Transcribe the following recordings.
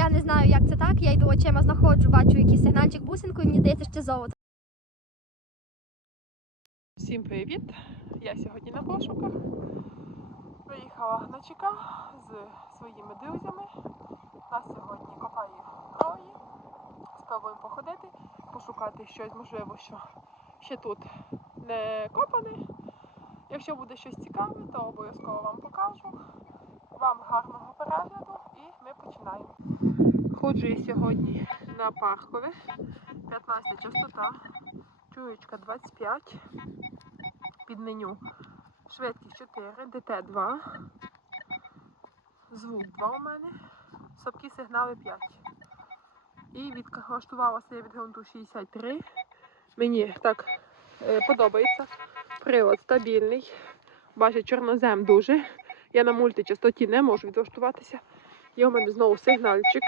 Я не знаю, як це так. Я йду очима, знаходжу, бачу якийсь сигнальчик бусинку, і мені здається, що це золото. Всім привіт! Я сьогодні на пошуках. Виїхала на ЧК з своїми друзями. Нас сьогодні копає троє. Спробуємо походити, пошукати щось, можливо, що ще тут не копане. Якщо буде щось цікаве, то обов'язково вам покажу. Вам гарного перегляду і ми починаємо. Ходжу я сьогодні на паркове, 15 частота, чуєчка 25 під меню. Швидкість 4, ДТ 2, звук 2 у мене, слабкі сигнали 5. І відлаштувалася я від грунту 63. Мені так е, подобається. Прилад стабільний. Бачить, чорнозем дуже. Я на мультичастоті не можу відлаштуватися. Є у мене знову сигнальчик.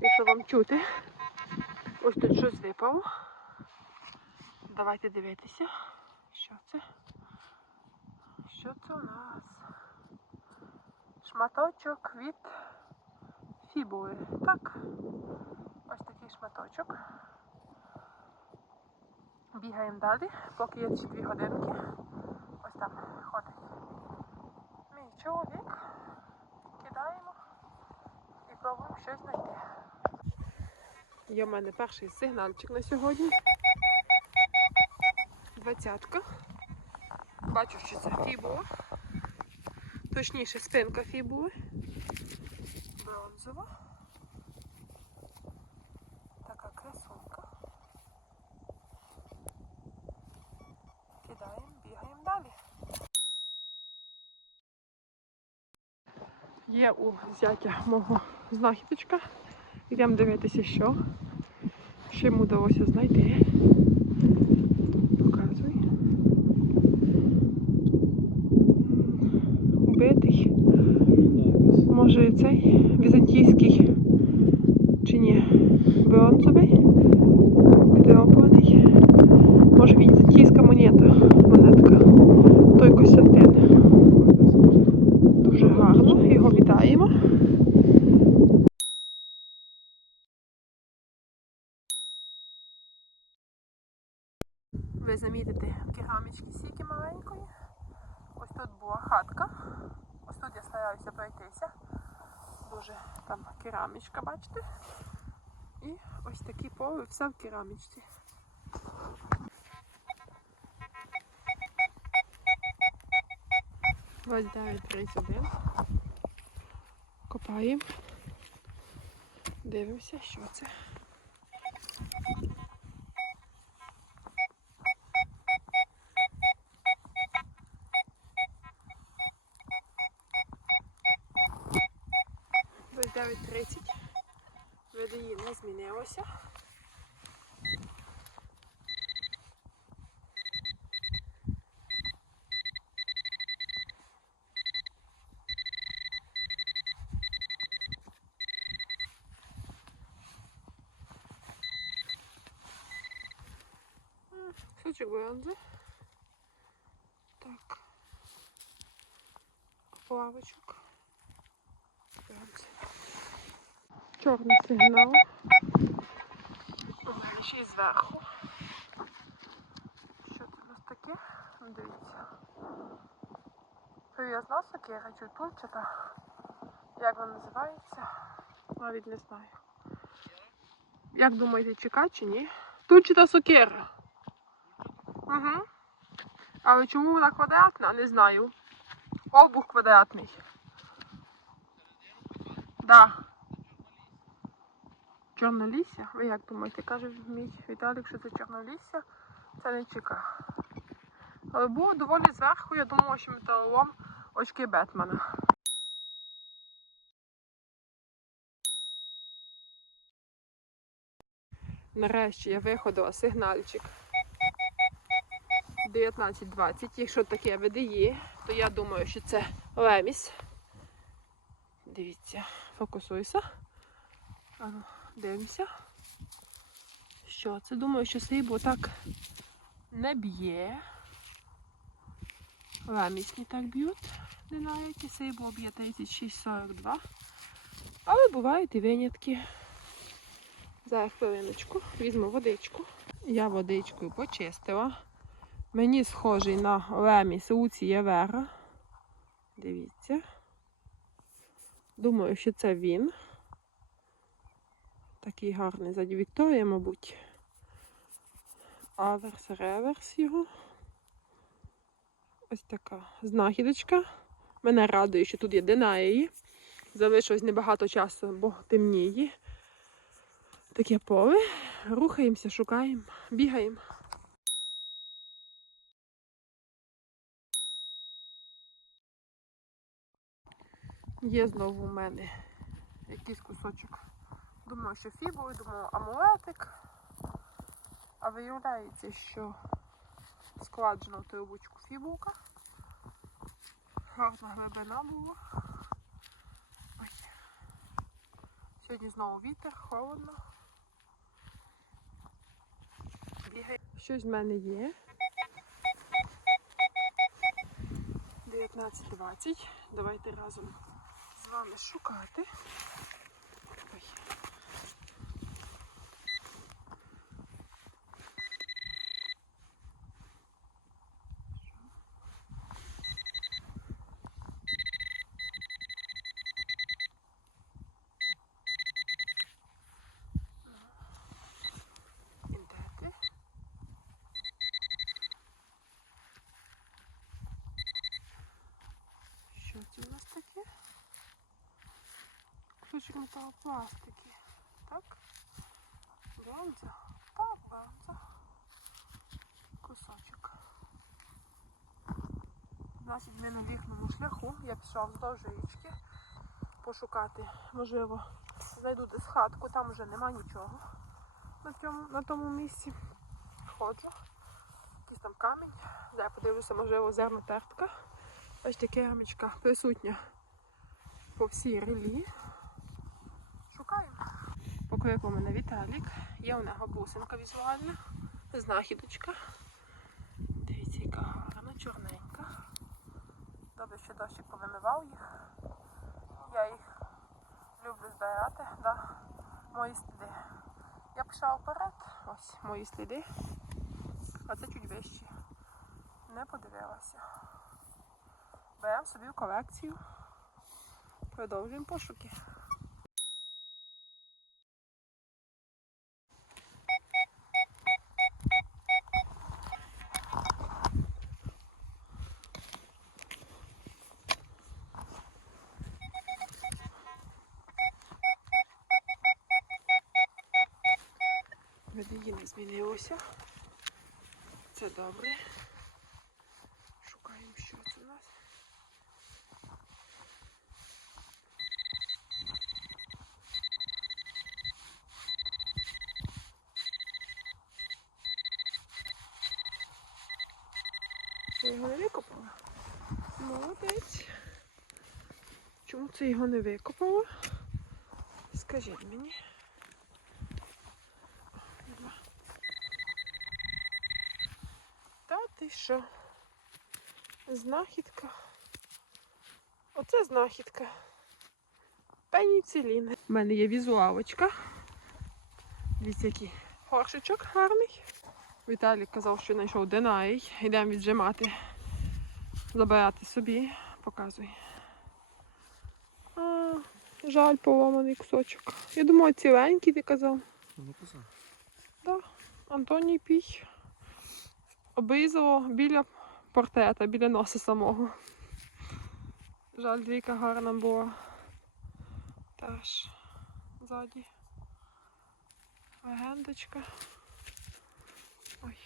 Якщо вам чути, ось тут щось випало. Давайте дивитися, що це. Що це у нас? Шматочок від фібули. Так. Ось такий шматочок. Бігаємо далі, поки є ще дві годинки. Там ходить. Мій чоловік. Кидаємо і пробуємо щось знайти. Є в мене перший сигнальчик на сьогодні. Двадцятка. Бачу, що це фібула. Точніше, спинка фібули. Бронзова. Така красунка. Кидаємо, бігаємо далі. Є у зятя мого знахідочка. Йдемо дивитися, що. Що йому вдалося знайти. Показуй. Убитий. Може цей візантійський чи ні? Бронзовий. Підроблений. Може візантійська монета. Монетка. Той Костянтин. Дуже гарно. Його. Ви замітите керамічки сіки маленької. Ось тут була хатка. Ось тут я стараюся пройтися. Дуже там керамічка, бачите? І ось такий поле, все в керамічці. Ось 931. Копаємо. Дивимося, що це. Ось 9.30. її не змінилося. Кусочок бронзи. Так. Плавочок. Бронзи. Чорний сигнал. Мене ще й зверху. Що це у нас таке? Дивіться. Прив'язна сокира чи тульчата. Як вона називається? Навіть не знаю. Як думаєте, чекати чи ні? Тульчата сокира. Угу. Але чому вона квадратна? Не знаю. Обух квадратний. Да. Чорнолісся? Ви як думаєте? Каже мій Віталік, що це чорнолісся, це не чека. Але було доволі зверху, я думала, що металолом очки Бетмена. Нарешті я виходила сигнальчик 19.20. Якщо таке видає, то я думаю, що це леміс. Дивіться, фокусуйся. Ану, дивимося. Що це? Думаю, що срібло так не б'є. Лемісні так б'ють, не навіть, сейбло б'є 36-42. Але бувають і винятки. Зараз хвилиночку, візьму водичку. Я водичкою почистила. Мені схожий на леміс Луція Вера. Дивіться. Думаю, що це він. Такий гарний ззаді Вікторія, мабуть. Аверс, реверс його. Ось така знахідочка. Мене радує, що тут є динаї. Залишилось небагато часу, бо темніє. Таке поле. Рухаємося, шукаємо, бігаємо. Є знову у мене якийсь кусочок. Думаю, що фібулий, думаю, амулетик. А виявляється, що складжена в трубочку фібулка. Гарна глибина була. Ой. Сьогодні знову вітер, холодно. Бігає. Щось в мене є. 19.20. Давайте разом з вами шукати. Ой. Ідете. Що це у нас таке? Кусочок металопластики. Так? Бронза? Так, бронза. Кусочок. Значить, ми на вірному шляху. Я пішов вздовж річки пошукати. Можливо, зайду десь хатку, там вже нема нічого на, цьому, на тому місці. Ходжу. Якийсь там камінь. Зараз подивлюся, можливо, зерна тертка. Бачите, керамічка присутня по всій релі. Шукаємо. Покликав мене Віталік. Є у нього бусинка візуальна. Знахідочка. Дивіться, яка гарна, чорненька. Добре, що дощик повимивав їх. Я їх люблю збирати. Да. Мої сліди. Я пішла вперед. Ось мої сліди. А це чуть вище. Не подивилася. Беремо собі в колекцію. Продовжуємо пошуки. Змінилося. Це добре. Шукаємо, що це у нас. Я його не викопала. Молодець. Чому це його не викопала? Скажіть мені. Два. Та ти що? Знахідка. Оце знахідка. Пеніцилін. У мене є візуалочка. Дивіться, який горшичок гарний. Віталій казав, що знайшов Динай. Йдемо віджимати. Забирати собі. Показуй. А, жаль, поломаний кусочок. Я думаю, ціленький ти казав. Не казав. Да, Антоній Пій. Обрізало біля портрета, біля носа самого. Жаль, двійка гарна була. Теж ззаді. Легендочка. Ой,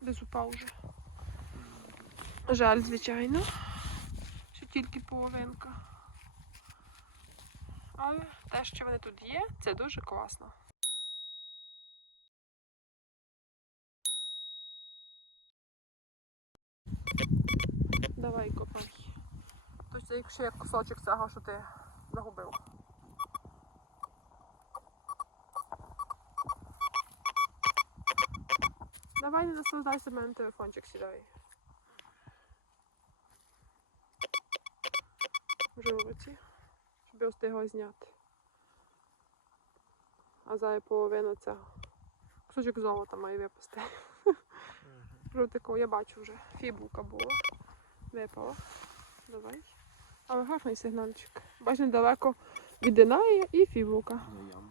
десь упав вже. Жаль, звичайно. Що тільки половинка. Але те, що вони тут є, це дуже класно. Давай копай. Тобто, якщо як кусочок цього, що ти загубив. Давай не наслаждайся, в мене телефончик в руці, щоб я встигла зняти. А зараз половина цього. Кусочок золота має випасти. Жовтику я бачу вже. Фібулка була. Випала. Давай. Але гарний сигнальчик. Бач, недалеко віддинає і фібулка. Ну,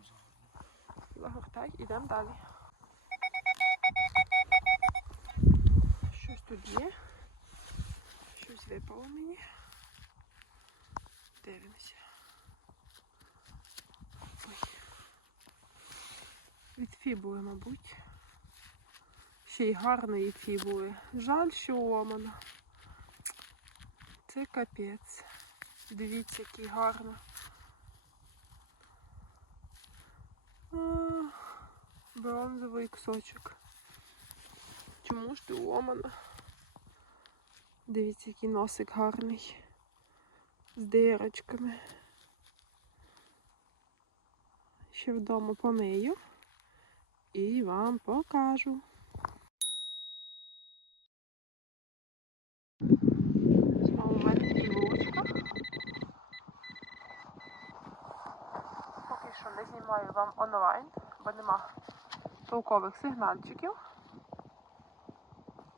Загортай, ідемо далі. Щось тут є. Щось випало мені. Дивимося. Ой. Від фібули, мабуть. Ще й гарної фібули. Жаль, що ломана. Це капець. Дивіться, який гарно. Бронзовий кусочок. Чому ж ти ломана? Дивіться, який носик гарний. З дирочками. Ще вдома помию і вам покажу. Знову в мене ігрушка. Поки що не знімаю вам онлайн, бо нема толкових сигнальчиків.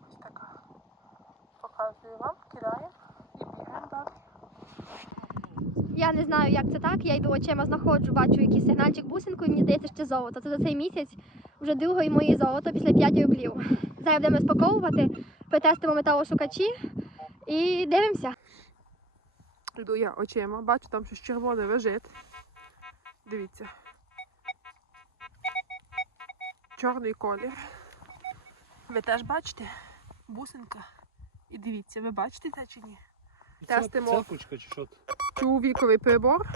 Ось така. Показую вам, кидаємо і бігаємо далі. Я не знаю, як це так. Я йду очима знаходжу, бачу якийсь сигнальчик бусинку, і мені здається, що це золото. Це за цей місяць вже друге моє золото після 5 рублів. Зараз будемо розпаковувати, потестимо металошукачі і дивимося. Йду я очима, бачу там щось червоне лежить. Дивіться. Чорний колір. Ви теж бачите? Бусинка. І дивіться, ви бачите це чи ні? Тестимо. Цепочка чи що? Чоловіковий прибор.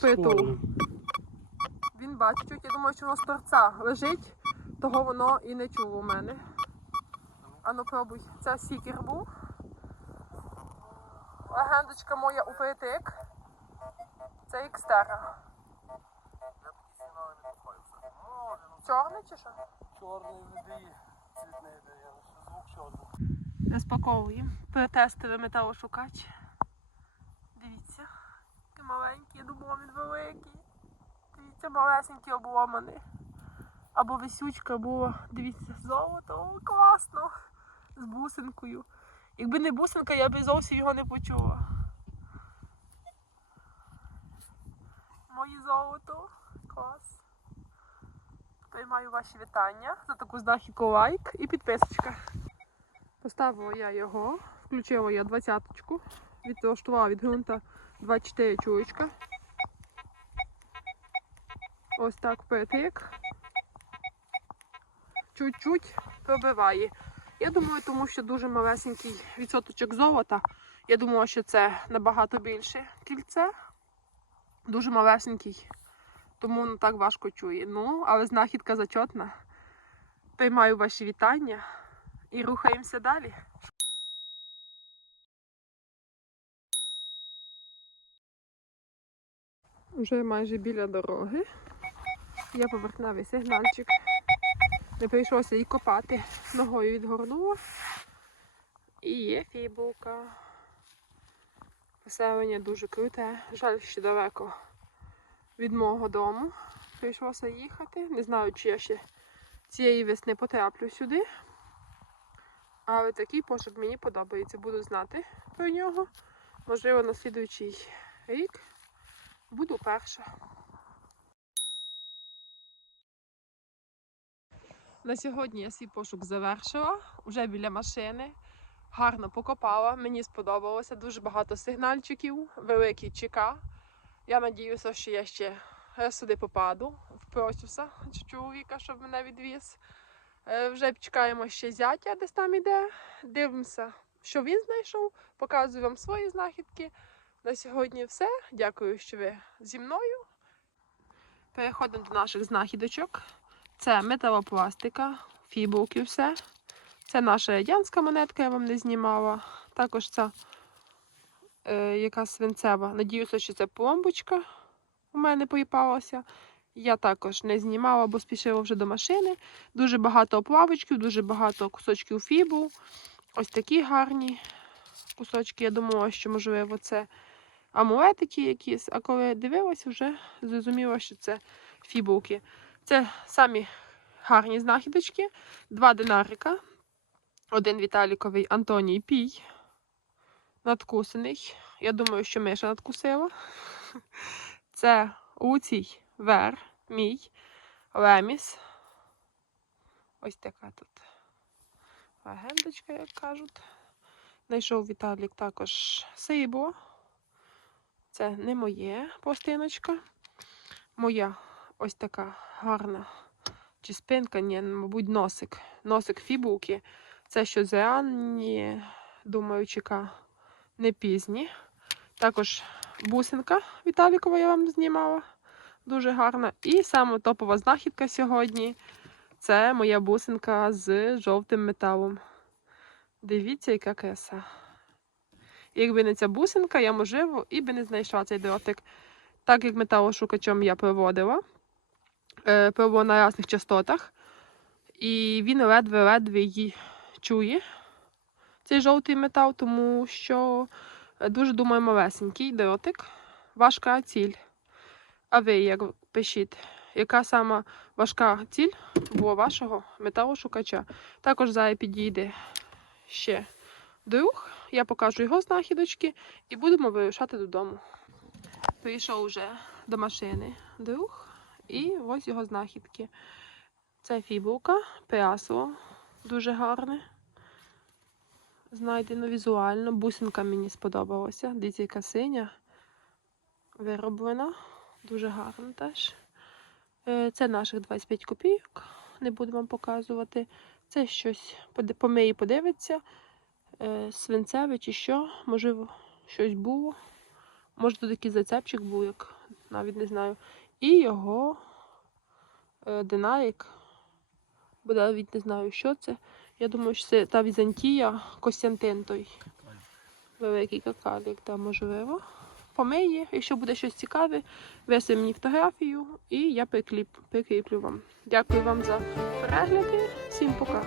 Притул. Він бачить, я думаю, що воно з торця лежить, того воно і не чуло у мене. Ану пробуй. Це сікер був. Легендочка моя у притик. Це ікстера. Чорний чи що? Чорний не дає, цвіт не дає, звук чорний. Розпаковуємо. Перетестили металошукач. Дивіться. Який маленький, я думала він великий. Дивіться, малесенький обломаний. Або висючка була. Дивіться, золото, о, класно. З бусинкою. Якби не бусинка, я б зовсім його не почула. Моє золото. Клас. Приймаю ваші вітання за таку знахідку лайк і підписочка. Поставила я його, включила я двадцяточку, відлаштувала від ґрунта 24 чуєчка. Ось так впритик. Чуть-чуть пробиває. Я думаю, тому що дуже малесенький відсоточок золота. Я думала, що це набагато більше кільце. Дуже малесенький, тому не так важко чує. Ну, але знахідка зачетна. Приймаю ваші вітання і рухаємося далі. Вже майже біля дороги. Є поверхневий сигнальчик. Не прийшлося і копати. Ногою відгорнула. І є фібулка. Поселення дуже круте. Жаль, що далеко від мого дому. Прийшлося їхати. Не знаю, чи я ще цієї весни потраплю сюди. Але такий пошук мені подобається. Буду знати про нього. Можливо, на слідуючий рік буду перша. На сьогодні я свій пошук завершила. Уже біля машини. Гарно покопала. Мені сподобалося. Дуже багато сигнальчиків, великий ЧК. Я надіюся, що я ще сюди попаду в Просюса чоловіка, щоб мене відвіз. Е, Вже чекаємо ще зятя, десь там іде. Дивимося, що він знайшов. Показую вам свої знахідки. На сьогодні все. Дякую, що ви зі мною. Переходимо до наших знахідочок. Це металопластика, фібулки все. Це наша радянська монетка, я вам не знімала. Також ця е, якась свинцева. Надіюся, що це пломбочка у мене поїпалася. Я також не знімала, бо спішила вже до машини. Дуже багато оплавочків, дуже багато кусочків фібул. Ось такі гарні кусочки. Я думала, що, можливо, це амулетики якісь, а коли дивилася, вже зрозуміла, що це фібулки. Це самі гарні знахідочки, два динарика, один Віталіковий Антоній Пій, надкусений. Я думаю, що Миша надкусила. Це Луцій Вер, мій, Леміс. Ось така тут легендочка, як кажуть. Знайшов Віталік також сибло. Це не моє пластиночка. Моя ось така гарна чи спинка, ні, мабуть, носик. Носик фібулки. Це що зеані, думаю, чека не пізні. Також бусинка Віталікова я вам знімала. Дуже гарна. І саме топова знахідка сьогодні це моя бусинка з жовтим металом. Дивіться, яка краса. Якби не ця бусинка, я, можливо, і би не знайшла цей дротик. Так як металошукачем я проводила, е, пробувала на різних частотах, і він ледве-ледве її чує, цей жовтий метал, тому що е, дуже думаю малесенький дротик, важка ціль. А ви як пишіть, яка сама важка ціль була вашого металошукача? Також зараз підійде ще друг. Я покажу його знахідочки і будемо вирушати додому. Прийшов вже до машини друг, і ось його знахідки. Це фібулка, пеасло, дуже гарне. Знайдено візуально. Бусинка мені сподобалася. Дивіться, яка синя, вироблена. Дуже гарно теж. Е, Це наших 25 копійок. Не буду вам показувати. Це щось помиє подивиться. Е, Свинцеве чи що. Можливо, щось було. Може, тут якийсь зацепчик був, як навіть не знаю. І його е, динарик. Бо навіть не знаю, що це. Я думаю, що це та Візантія, Костянтин той. Великий какалік, там можливо. Помиє, якщо буде щось цікаве, веси мені фотографію і я прикліп, прикріплю вам. Дякую вам за перегляди. Всім пока.